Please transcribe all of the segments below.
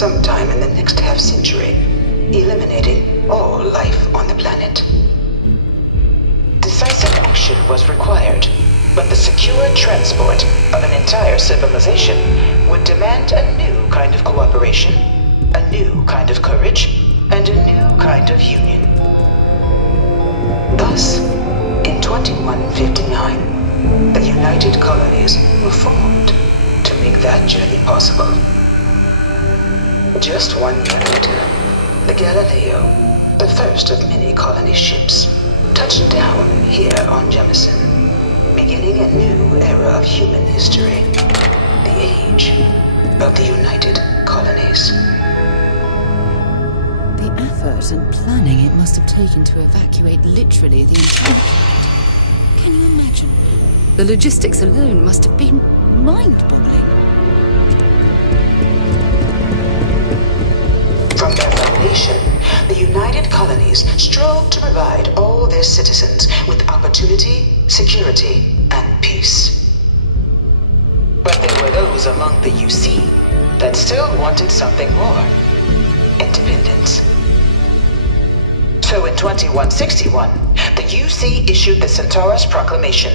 sometime in the next half-century, eliminating all life on the planet. Decisive action was required, but the secure transport of an entire civilization would demand a new kind of cooperation, a new kind of courage, and a new kind of union. Thus, in 2159, the United Colonies were formed to make that journey possible. Just 1 year later, the Galileo, the first of many colony ships, touched down here on Jemison, beginning a new era of human history, the age of the United Colonies. The effort and planning it must have taken to evacuate literally the entire planet. Can you imagine? The logistics alone must have been mind-boggling. From their foundation, the United Colonies strove to provide all their citizens with opportunity, security, and peace. But there were those among the UC that still wanted something more: independence. So in 2161, the UC issued the Centaurus Proclamation,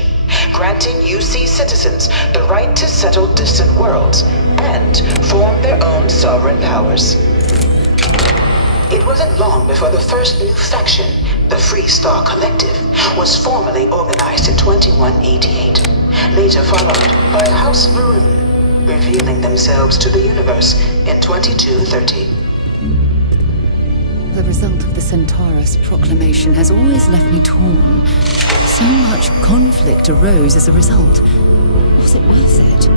granting UC citizens the right to settle distant worlds and form their own sovereign powers. It wasn't long before the first new faction, the Free Star Collective, was formally organized in 2188, later followed by House Varun, revealing themselves to the universe in 2230. The result of the Centaurus Proclamation has always left me torn. So much conflict arose as a result. Was it worth it?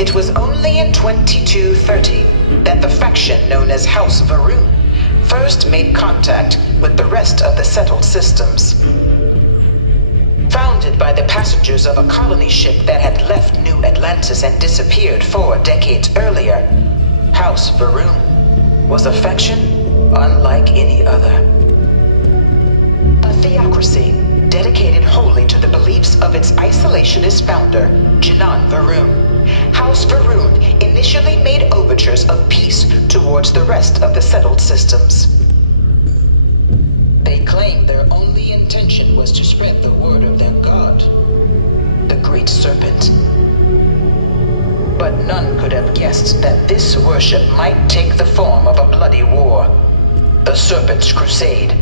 It was only in 2230 that the faction known as House Varun first made contact with the rest of the settled systems. Founded by the passengers of a colony ship that had left New Atlantis and disappeared 4 decades earlier, House Varun was a faction unlike any other. A theocracy dedicated wholly to the beliefs of its isolationist founder, Jinan Varun. House Varun initially made overtures of peace towards the rest of the settled systems. They claimed their only intention was to spread the word of their god, the Great Serpent. But none could have guessed that this worship might take the form of a bloody war, the Serpent's Crusade.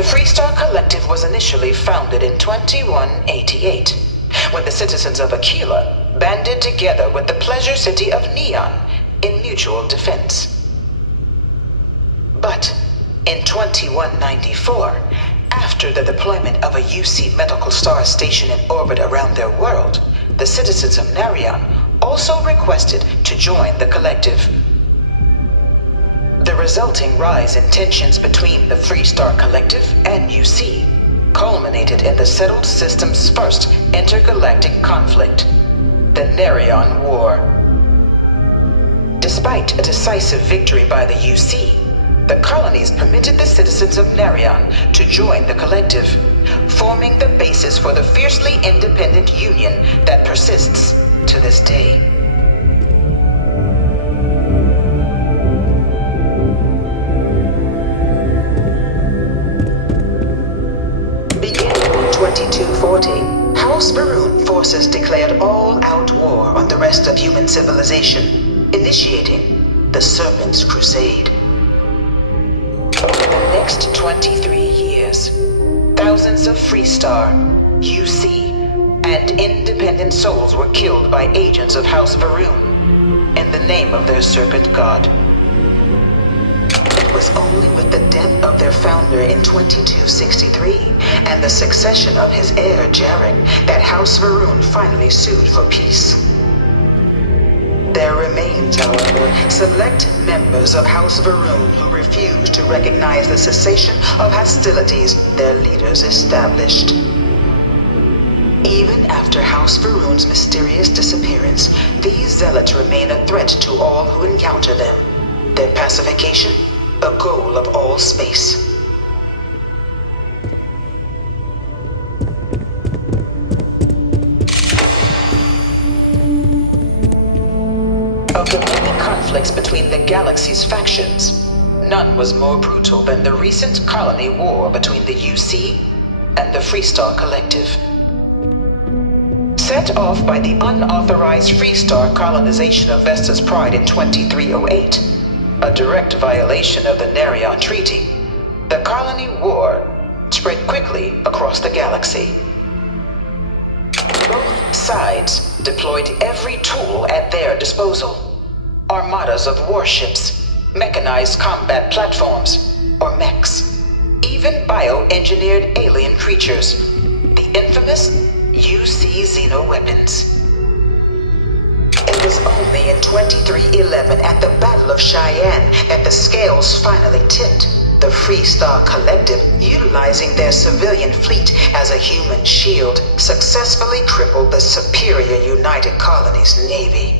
The Freestar Collective was initially founded in 2188, when the citizens of Aquila banded together with the pleasure city of Neon in mutual defense. But in 2194, after the deployment of a UC medical star station in orbit around their world, the citizens of Narion also requested to join the collective. The resulting rise in tensions between the Freestar Collective and UC culminated in the settled system's first intergalactic conflict, the Narion War. Despite a decisive victory by the UC, the colonies permitted the citizens of Narion to join the collective, forming the basis for the fiercely independent union that persists to this day. Beginning in 2240, House Varun forces declared all-out war on the rest of human civilization, initiating the Serpent's Crusade. Over the next 23 years, thousands of Freestar, UC, and independent souls were killed by agents of House Varun in the name of their serpent god. It was only with the death of their founder in 2263 and the succession of his heir Jarek that House Varun finally sued for peace. There remains, however, select members of House Varun who refuse to recognize the cessation of hostilities their leaders established. Even after House Varun's mysterious disappearance, these zealots remain a threat to all who encounter them. Their pacification, a goal of all space. conflicts between the galaxy's factions, none was more brutal than the recent colony war between the UC and the Freestar Collective. Set off by the unauthorized Freestar colonization of Vesta's Pride in 2308, a direct violation of the Nerion Treaty, the colony war spread quickly across the galaxy. Both sides deployed every tool at their disposal. Armadas of warships, mechanized combat platforms, or mechs, even bioengineered alien creatures, the infamous UC xeno-weapons. It was only in 2311 at the Battle of Cheyenne that the scales finally tipped, the Freestar Collective, utilizing their civilian fleet as a human shield, successfully crippled the superior United Colonies Navy.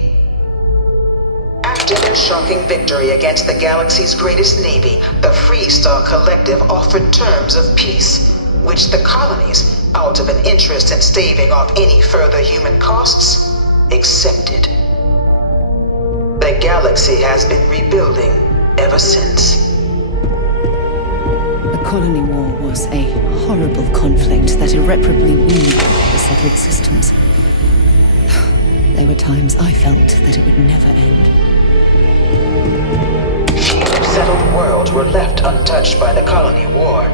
After their shocking victory against the galaxy's greatest navy, the Freestar Collective offered terms of peace, which the colonies, out of an interest in staving off any further human costs, accepted. The galaxy has been rebuilding ever since. The colony war was a horrible conflict that irreparably wounded the settled systems. There were times I felt that it would never end. Few settled worlds were left untouched by the colony war.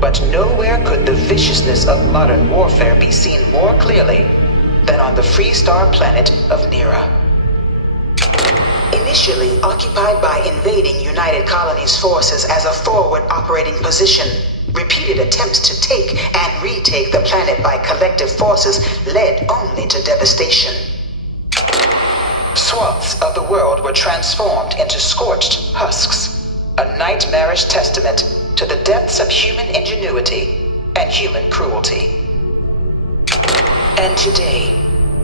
But nowhere could the viciousness of modern warfare be seen more clearly than on the Freestar planet of Nera. Initially occupied by invading United Colonies forces as a forward operating position, repeated attempts to take and retake the planet by collective forces led only to devastation. Swaths of the world were transformed into scorched husks, a nightmarish testament to the depths of human ingenuity and human cruelty. And today,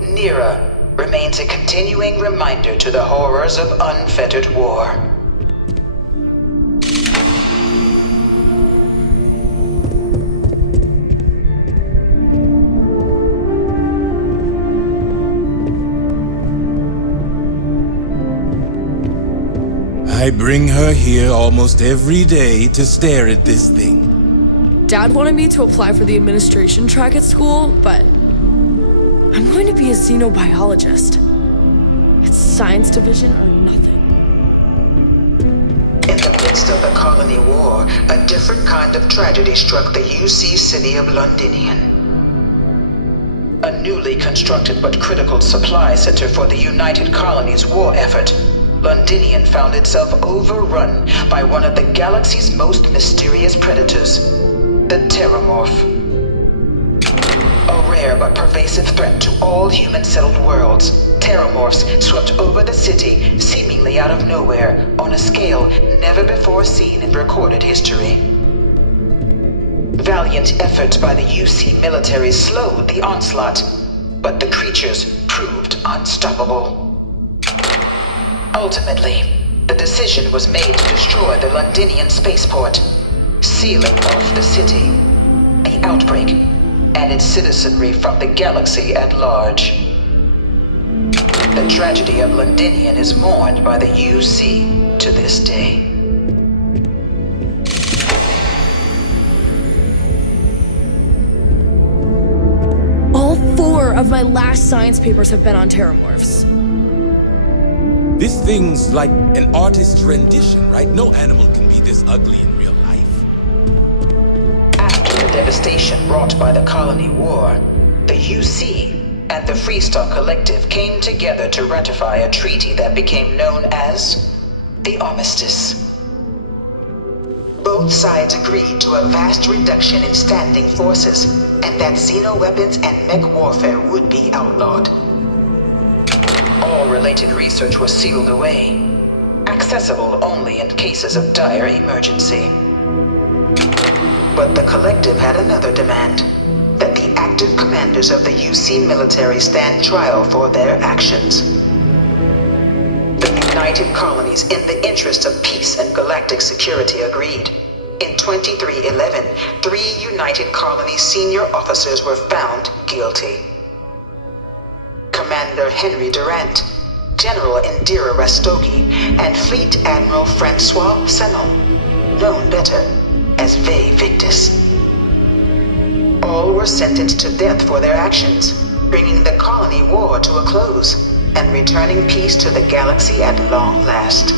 Nera remains a continuing reminder to the horrors of unfettered war. I bring her here almost every day to stare at this thing. Dad wanted me to apply for the administration track at school, but I'm going to be a xenobiologist. It's science division or nothing. In the midst of the colony war, a different kind of tragedy struck the UC city of Londinian. A newly constructed but critical supply center for the United Colonies war effort, Londinian found itself overrun by one of the galaxy's most mysterious predators, the Terramorph. A rare but pervasive threat to all human-settled worlds, Terramorphs swept over the city, seemingly out of nowhere, on a scale never before seen in recorded history. Valiant efforts by the UC military slowed the onslaught, but the creatures proved unstoppable. Ultimately, the decision was made to destroy the Londinian spaceport, sealing off the city, the outbreak, and its citizenry from the galaxy at large. The tragedy of Londinian is mourned by the UC to this day. All 4 of my last science papers have been on Terramorphs. This thing's like an artist's rendition, right? No animal can be this ugly in real life. After the devastation wrought by the colony war, the UC and the Freestar Collective came together to ratify a treaty that became known as the Armistice. Both sides agreed to a vast reduction in standing forces, and that xeno-weapons and mech warfare would be outlawed. All related research was sealed away, accessible only in cases of dire emergency. But the Collective had another demand, that the active commanders of the UC military stand trial for their actions. The United Colonies, in the interest of peace and galactic security, agreed. In 2311, 3 United Colonies senior officers were found guilty. Commander Henry Durant, General Indira Rastogi, and Fleet Admiral Francois Sanon, known better as Ve Victus. All were sentenced to death for their actions, bringing the colony war to a close and returning peace to the galaxy at long last.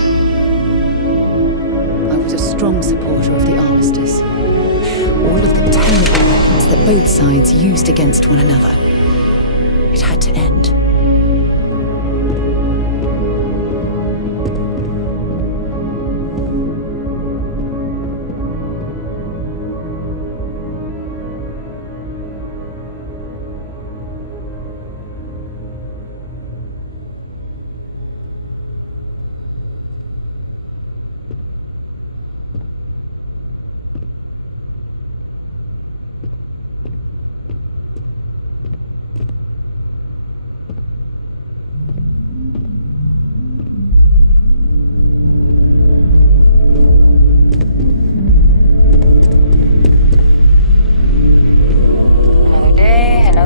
I was a strong supporter of the armistice. All of the terrible weapons that both sides used against one another. It had to end.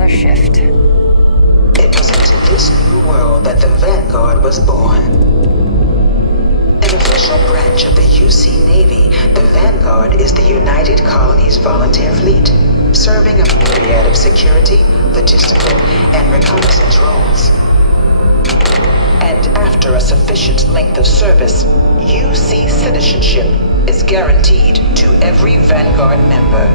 Shift. It was into this new world that the Vanguard was born. An official branch of the UC Navy, the Vanguard is the United Colonies Volunteer Fleet, serving a myriad of security, logistical, and reconnaissance roles. And after a sufficient length of service, UC citizenship is guaranteed to every Vanguard member.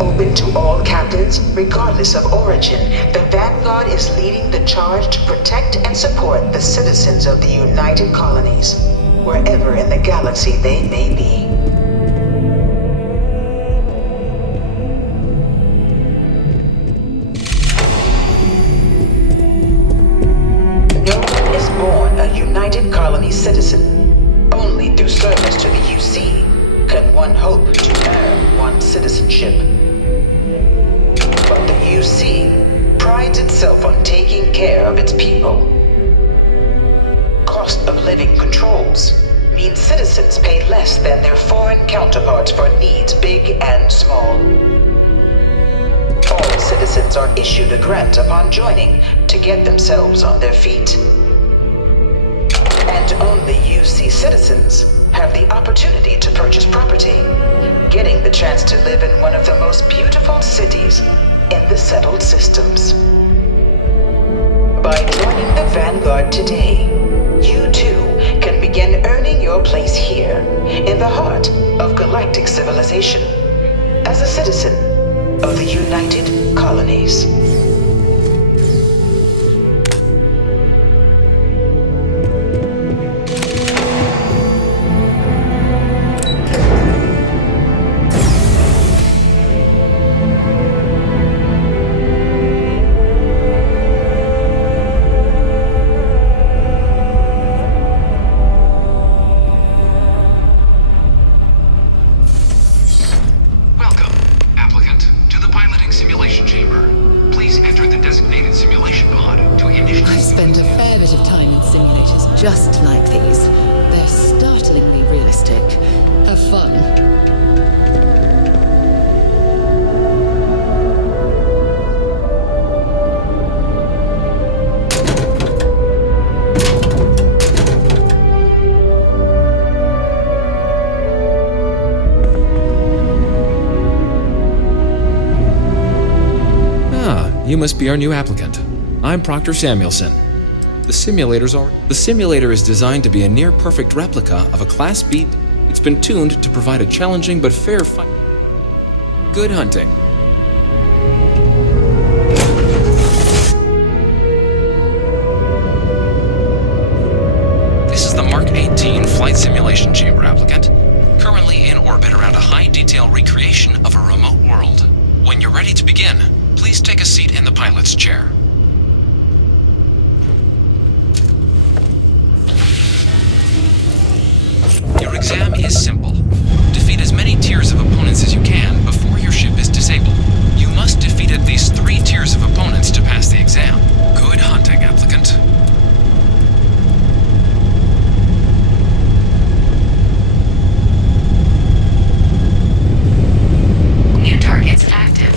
Open to all captains, regardless of origin, the Vanguard is leading the charge to protect and support the citizens of the United Colonies, wherever in the galaxy they may be. No one is born a United Colony citizen. Only through service to the UC can one hope to earn one's citizenship. But the UC prides itself on taking care of its people. Cost of living controls mean citizens pay less than their foreign counterparts for needs big and small. All citizens are issued a grant upon joining to get themselves on their feet. And only UC citizens have the opportunity to purchase property, getting the chance to live in one of the most beautiful cities in the settled systems. By joining the Vanguard today, you too can begin earning your place here in the heart of galactic civilization as a citizen of the United Colonies. Just like these. They're startlingly realistic. Have fun. You must be our new applicant. I'm Proctor Samuelson. The simulator is designed to be a near-perfect replica of a Class B. It's been tuned to provide a challenging but fair fight. Good hunting. This is the Mark 18 Flight Simulation Chamber applicant, currently in orbit around a high-detail recreation of a remote world. When you're ready to begin, please take a seat in the pilot's chair. Your exam is simple. Defeat as many tiers of opponents as you can before your ship is disabled. You must defeat at least 3 tiers of opponents to pass the exam. Good hunting, applicant. New targets active.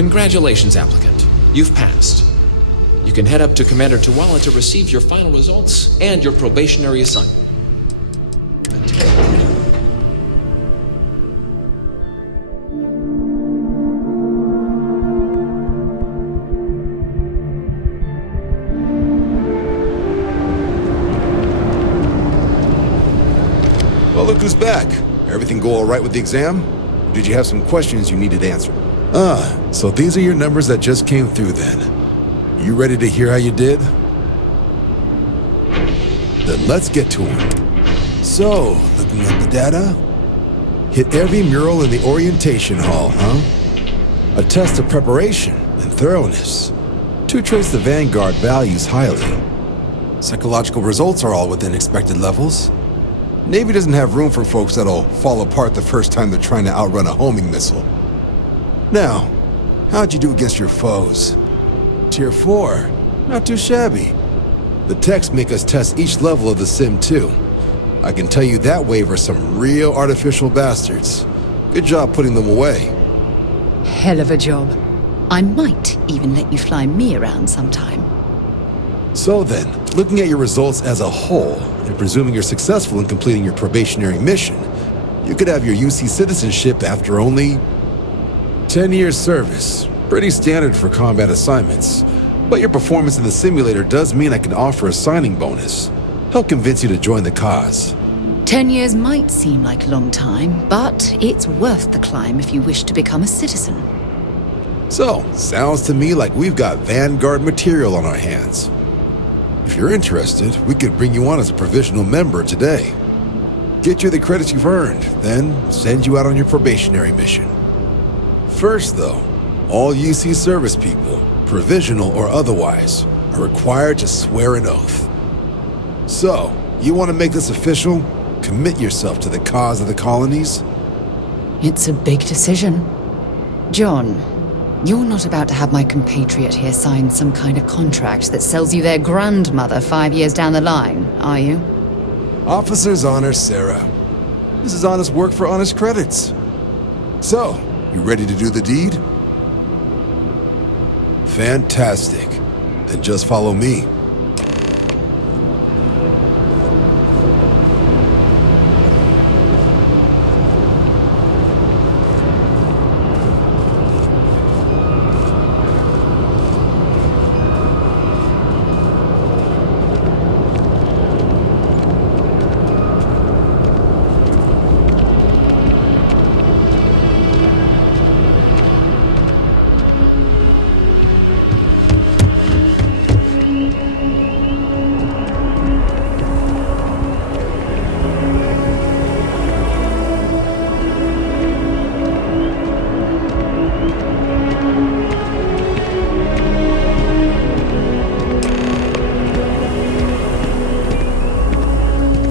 Congratulations, applicant. You've passed. You can head up to Commander Tuala to receive your final results and your probationary assignment. Well, look who's back. Everything go all right with the exam? Or did you have some questions you needed answered? So these are your numbers that just came through then. You ready to hear how you did? Then let's get to them. So, looking at the data, hit every mural in the orientation hall, huh? A test of preparation and thoroughness. To trace the Vanguard values highly. Psychological results are all within expected levels. Navy doesn't have room for folks that'll fall apart the first time they're trying to outrun a homing missile. Now, how'd you do against your foes? Tier 4, not too shabby. The techs make us test each level of the sim too. I can tell you that wave are some real artificial bastards. Good job putting them away. Hell of a job. I might even let you fly me around sometime. So then, looking at your results as a whole, and presuming you're successful in completing your probationary mission, you could have your UC citizenship after only 10 years service. Pretty standard for combat assignments. But your performance in the simulator does mean I can offer a signing bonus. Help convince you to join the cause. 10 years might seem like a long time, but it's worth the climb if you wish to become a citizen. So, sounds to me like we've got Vanguard material on our hands. If you're interested, we could bring you on as a provisional member today. Get you the credits you've earned, then send you out on your probationary mission. First, though, all UC service people, provisional or otherwise, are required to swear an oath. So, you want to make this official? Commit yourself to the cause of the colonies? It's a big decision. John, you're not about to have my compatriot here sign some kind of contract that sells you their grandmother 5 years down the line, are you? Officer's honor, Sarah. This is honest work for honest credits. So, you ready to do the deed? Fantastic. Then just follow me.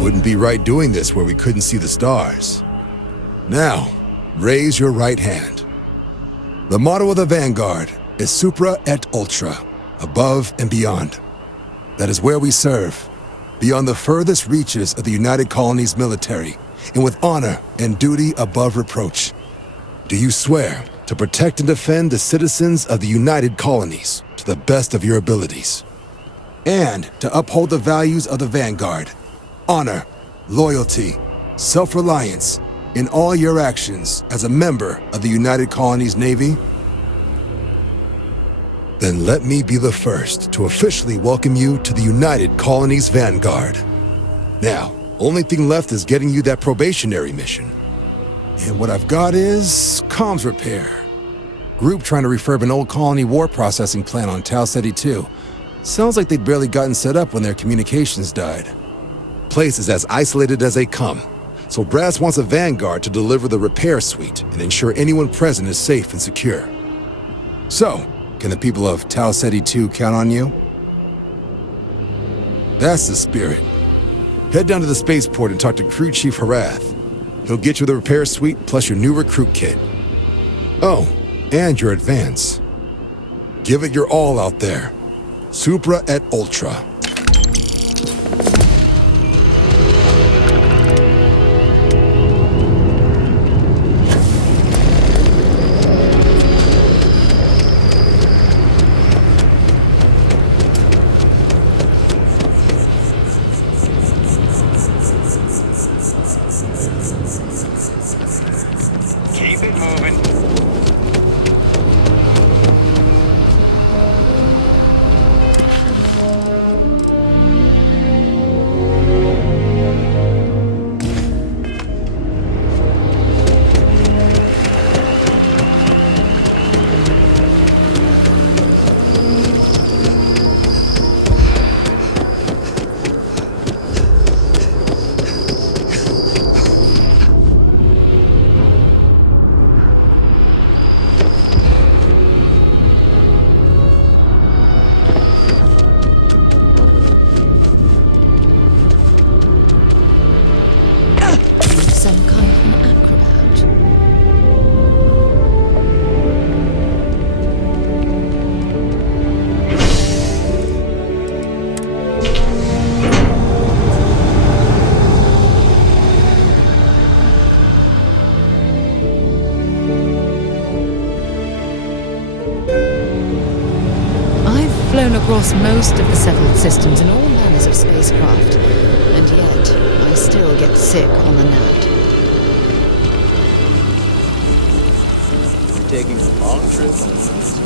Wouldn't be right doing this where we couldn't see the stars. Now, raise your right hand. The motto of the Vanguard is Supra et Ultra, above and beyond. That is where we serve, beyond the furthest reaches of the United Colonies military, and with honor and duty above reproach. Do you swear to protect and defend the citizens of the United Colonies to the best of your abilities, and to uphold the values of the Vanguard? Honor, loyalty, self-reliance in all your actions as a member of the United Colonies Navy? Then let me be the first to officially welcome you to the United Colonies Vanguard. Now, only thing left is getting you that probationary mission. And what I've got is comms repair. Group trying to refurb an old colony war processing plant on Tau Ceti 2. Sounds like they'd barely gotten set up when their communications died. Place is as isolated as they come, so Brass wants a Vanguard to deliver the repair suite and ensure anyone present is safe and secure. So, can the people of Tau Ceti 2 count on you? That's the spirit. Head down to the spaceport and talk to Crew Chief Harath. He'll get you the repair suite plus your new recruit kit. Oh, and your advance. Give it your all out there. Supra et Ultra. flown across most of the settled systems in all manners of spacecraft, and yet I still get sick on the gnat. You're taking a long trip